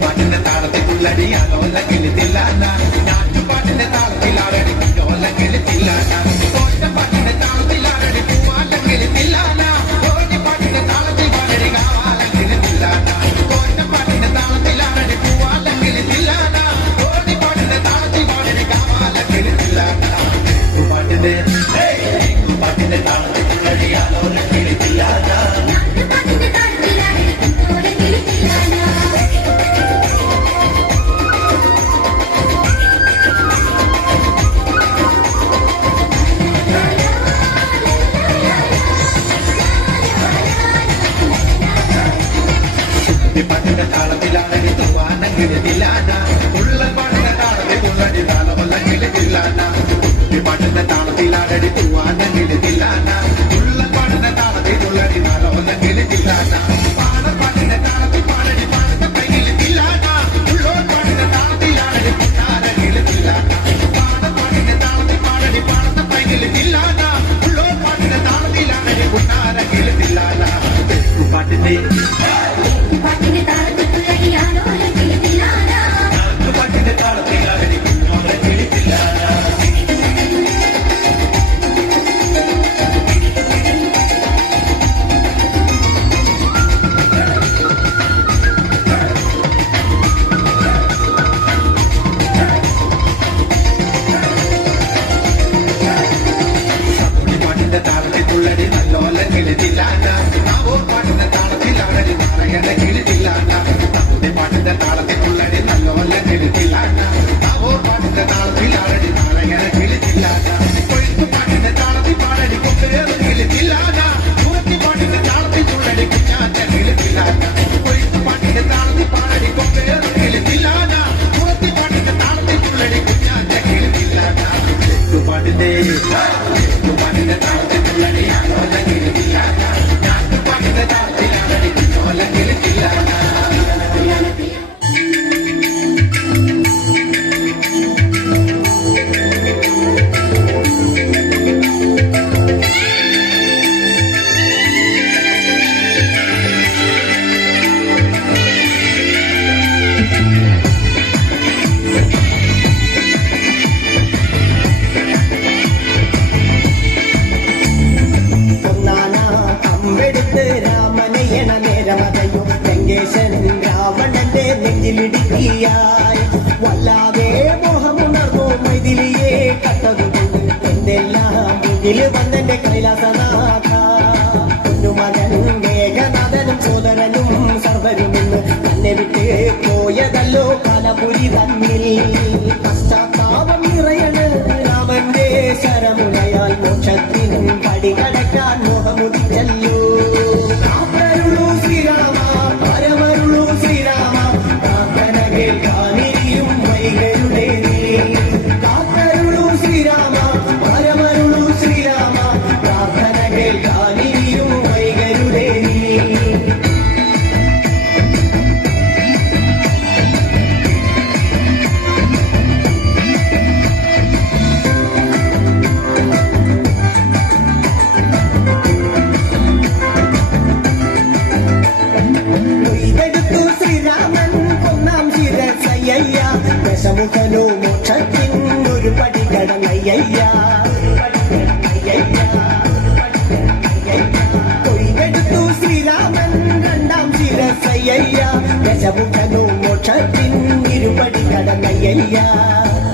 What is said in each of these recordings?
പാട്ടിന്റെ താളത്തിൽ തുള്ളടിയാലോ കിളിത്തില്ല ഞാറ്റുപാട്ടിന്റെ താളത്തിലാരടി കുഞ്ഞോല കിളിത്തില്ല പാട്ടിന്റെ താളത്തിലാരടി പൂവാല കിളിത്തില്ല പാട്ടിന്റെ താളത്തിൽ പാടടി കാവാല കിളിത്തില്ല പാട്ടിന്റെ താളത്തിലാരടി പൂവാല കിളിത്തില്ല പാട്ടിന്റെ താളത്തിൽ പാടടി കാവാല കിളിത്തില്ല പാട്ടിന്റെ താളത്തിൽ തുള്ളടിയാലോ കിളിത്തില്ല പാട്ടിന്റെ താളത്തിലാണടി തൂവാനെങ്കിലില്ലാന ഉള്ളൻ പാട്ടിന്റെ താളത്തിൽ തുള്ളടി താളമല്ലെങ്കിലില്ലാന പാട്ടിന്റെ താളത്തിലാണടി തൂവാനെങ്കിലില്ലാന ഉള്ളൻ പാട്ടിന്റെ താളത്തിൽ തുള്ളടി താളമല്ലെങ്കിലില്ലാന പാട്ടിന്റെ താളത്തിൽ പാടടി പാടത്തെ കൈയിലില്ലാന ഉള്ളോൻ പാട്ടിന്റെ താളത്തിലാണടി പുന്നാരെങ്കിലില്ലാന പാട്ടിന്റെ താളത്തിൽ പാടടി പാടത്തെ കൈയിലില്ലാന ഉള്ളോൻ പാട്ടിന്റെ താളത്തിലാണടി പുന്നാരെങ്കിലില്ലാന പാട്ടിന്റെ പാട്ടിന്റെ താളത്തിലാണോ പാട്ടിന്റെ താളത്തിലാണടി കുഞ്ഞോളെ കിളിത്തില്ല പാട്ടിന്റെ താളത്തിൽ തുള്ളടി നല്ലോല കിളിത്തില്ല പാട്ടിന്റെ താളത്തിലാണടി നാരായണ കിളിത്തില്ല പാട്ടിന്റെ താളത്തിൽ തുള്ളടി നല്ലോല കിളിത്തില്ല പാട്ടിന്റെ താളത്തിലാണടി നാരായണ കിളിത്തില്ല കൊഴുത്തു പാട്ടിന്റെ താളത്തിൽ പാടടി കൊമ്പേറ് കിളിത്തില്ല മുറത്തി പാട്ടിന്റെ താളത്തിൽ തുള്ളടി കുഞ്ഞാറ്റ കിളിത്തില്ല കൊഴുത്തു പാട്ടിന്റെ താളത്തിൽ പാടടി കൊമ്പേറ് കിളിത്തില്ല മുറത്തി പാട്ടിന്റെ താളത്തിൽ തുള്ളടി കുഞ്ഞാറ്റ കിളിത്തില്ല പാട്ടിന്റെ താളത്തിൽ തുള്ളടി ആലോല കിളിത്തില്ല പാട്ടിന്റെ താളത്തിലാണടി കുഞ്ഞോല കിളിത്തില്ല രാമനയണ നേരമതയോ ലങ്കേശൻ രാവണന്റെ നെഞ്ചിലിടുക്കിയായി വല്ലാതെ മോഹമുണർന്നു മൈഥിലിയെ കട്ടതുകൊണ്ട് എന്തെല്ലാം മുന്നിൽ വന്നെന്റെ കൈലാസനാഥ കുഞ്ഞുമകൻ മേഘനാഥനും സോദരനും സർവരും ഇന്ന് തന്നെ വിട്ട് പോയതല്ലോ കാലപുരി തന്നിൽ പശ്ചാത്താപം നിറയണ് രാമന്റെ ശരമുനയാൽ മോക്ഷത്തിനും പടികടക്കാൻ മോഹമുദിച്ചല്ലോ ശ്രീരാമ പരമരുളു ശ്രീരാമ പ്രാർത്ഥന കേൾക്കാനിരിയും വൈകരുടെ കാത്തരുളു ശ്രീരാമ പരമരുളു ശ്രീരാമ പ്രാർത്ഥന കേൾക്കാനിരിയും വൈകരുടെ ദശമുഖനോ മോക്ഷത്തിൻ ഒരു പടി കടന്നയ്യ കൊയ്തെടുത്തു ശ്രീരാമൻ രണ്ടാം ശിരസയ്യ ദശമുഖനോ മോക്ഷത്തിൻ ഇരുപടി കടന്നയ്യ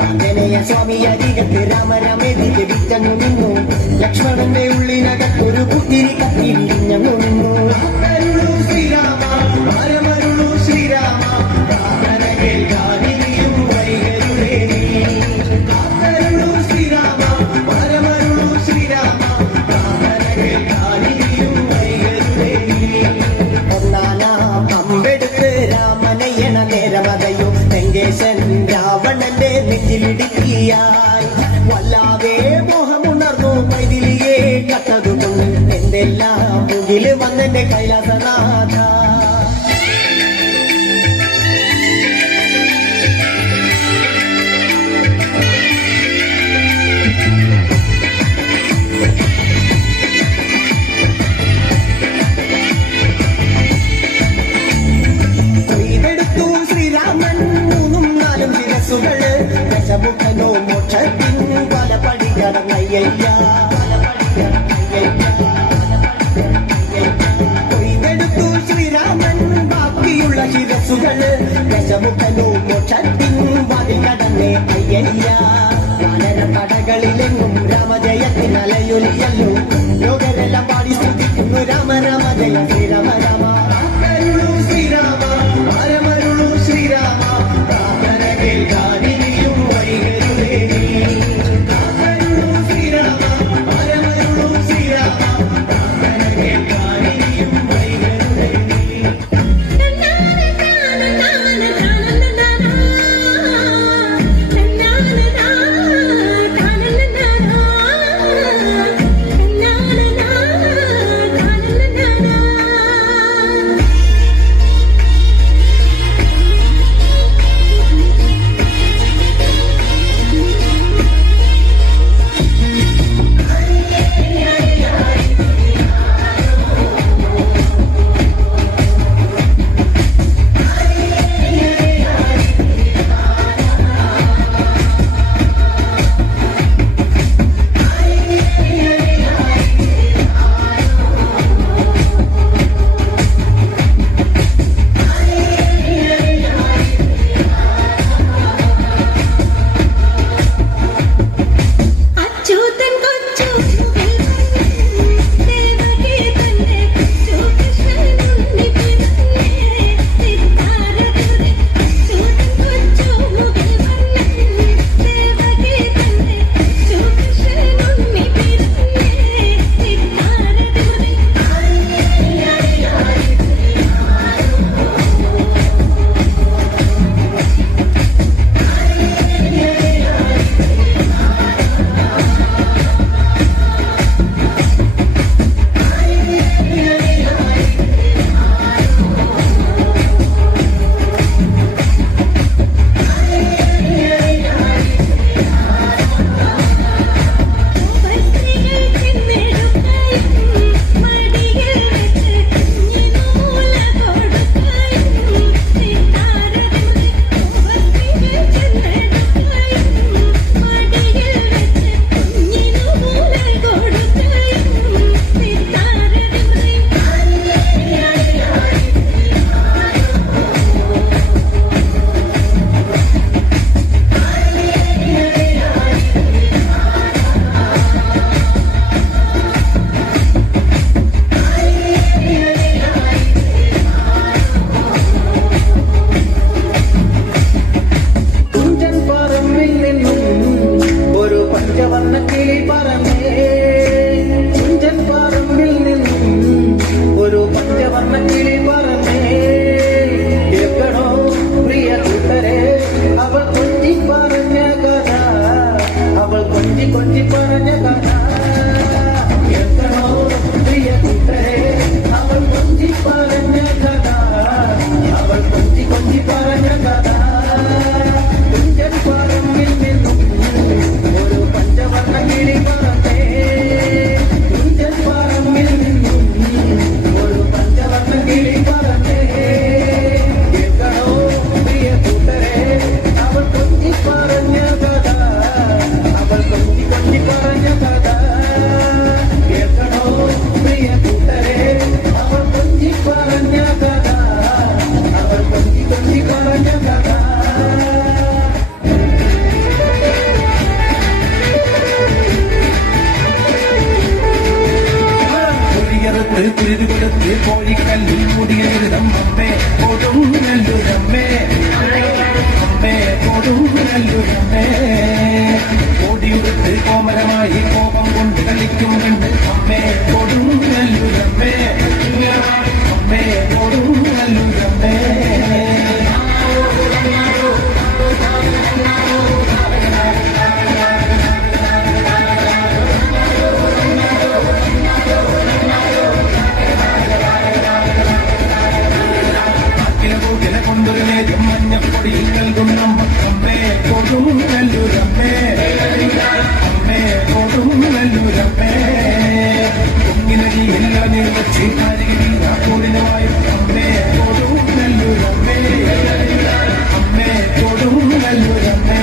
ആഞ്ജനേയ സ്വാമി അരികത്ത് രാമരമേതി ജപിച്ചങ്ങു നിന്നു ലക്ഷ്മണന്റെ ഉള്ളിനകത്തൊരു പുത്തിരി കത്തിരിഞ്ഞങ്ങു നിന്നു ശ്രീരാമ പരമരുളു ശ്രീരാമ പ്രാർത്ഥന കേൾക്കാനിരിയും വൈകരുടെ കാത്തരുളു ശ്രീരാമ പരമരുളു ശ്രീരാമ പ്രാർത്ഥന കേൾക്കാനിരിയും വൈകരുടെ ഒന്നാനാം അമ്പെടുത്ത് രാമനയണ നേരമതയോ ലങ്കേശൻ രാവണന്റെ നെഞ്ചിലിടുക്കിയായി വല്ലാതെ മോഹമുണർന്നു മൈഥിലിയെ കട്ടതുകൊണ്ട് എന്തെല്ലാം മുകില് വന്നെന്റെ കൈലാസനാഥ കൊയ്തെടുത്തു ശ്രീരാമൻ ബാക്കിയുള്ള ശിരസുകള് ദശമുഖനോ മോക്ഷത്തിൻ വാതിൽ കടന്നേ അയ്യയ്യ കടകളിലെങ്ങും രാമജയത്തിന് അലയൊലിയല്ലോ ലോകരെല്ലാം പാടി സ്തുതിക്കുന്നു രാമ രാമ ജയ ശ്രീരാമ രാമ ശ്രീരാമ പരമരുളു ശ്രീരാമ പ്രാർത്ഥന കേൾക്കാനിനിയും വൈകരുതേ ശ്രീരാമ പരമരുളു ശ്രീരാമ പ്രാർത്ഥന കേൾക്കാനിനിയും വൈകരുതേ കോഴിക്കല്ലിൽ മുടിയെഴുതം അമ്മേ കൊടുങ്ങല്ലൂരമ്മേ അമ്മേ കൊടുങ്ങല്ലൂരമ്മേ ഓടിയുടുത്ത് കോമരമായി കോപം കൊണ്ട് കളിക്കും കണ്ട് അമ്മേ കൊടുങ്ങല്ലൂരമ്മേ അമ്മേ കൊടുങ്ങല്ലൂരമ്മേ മഞ്ഞപ്പൊടിയിൽ നൽകുന്ന അമ്മേ കൊടുങ്ങല്ലൂരമ്മേ അമ്മേ കൊടുങ്ങല്ലൂരമ്മേ കുങ്ങിനരിയില്ല നിർവച്ച് കരികിരീരാക്കൂടിനുമായി അമ്മേ കൊടുങ്ങല്ലൂരമ്മേ അമ്മേ കൊടുങ്ങല്ലൂരമ്മേ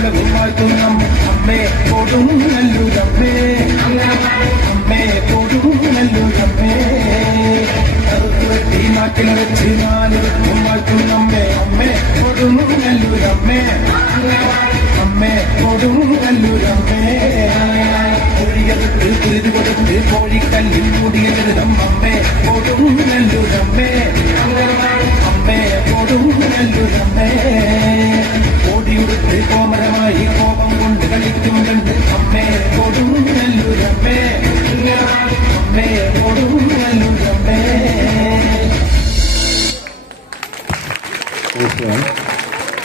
സകലവും വാഴ്ത്തുന്ന അമ്മേ കൊടുങ്ങല്ലൂരമ്മേ അമ്മേ കൊടുങ്ങല്ലൂരമ്മേ കറുത്തുവെട്ടി നാട്ടിൽ വെച്ച് നാലുവെട്ടും വാഴ്ത്തുന്ന അമ്മേ അമ്മേ കൊടുങ്ങല്ലൂരമ്മേ അമ്മേ കൊടുങ്ങല്ലൂരമ്മേ കോഴിയെടുത്ത് കുരുതി കൊടുത്ത് കോഴിക്കല്ലിൽ മൂടിയെഴുതം അമ്മേ കൊടുങ്ങല്ലൂരമ്മേ അമ്മേ കൊടുങ്ങല്ലൂരമ്മേ ഓടിയുടുത്ത് കോമരമായി കോപം കൊണ്ട് കളിക്കും കണ്ട് അമ്മേ കൊടുങ്ങല്ലൂരമ്മേ അമ്മേ കൊടുങ്ങല്ലൂരമ്മേ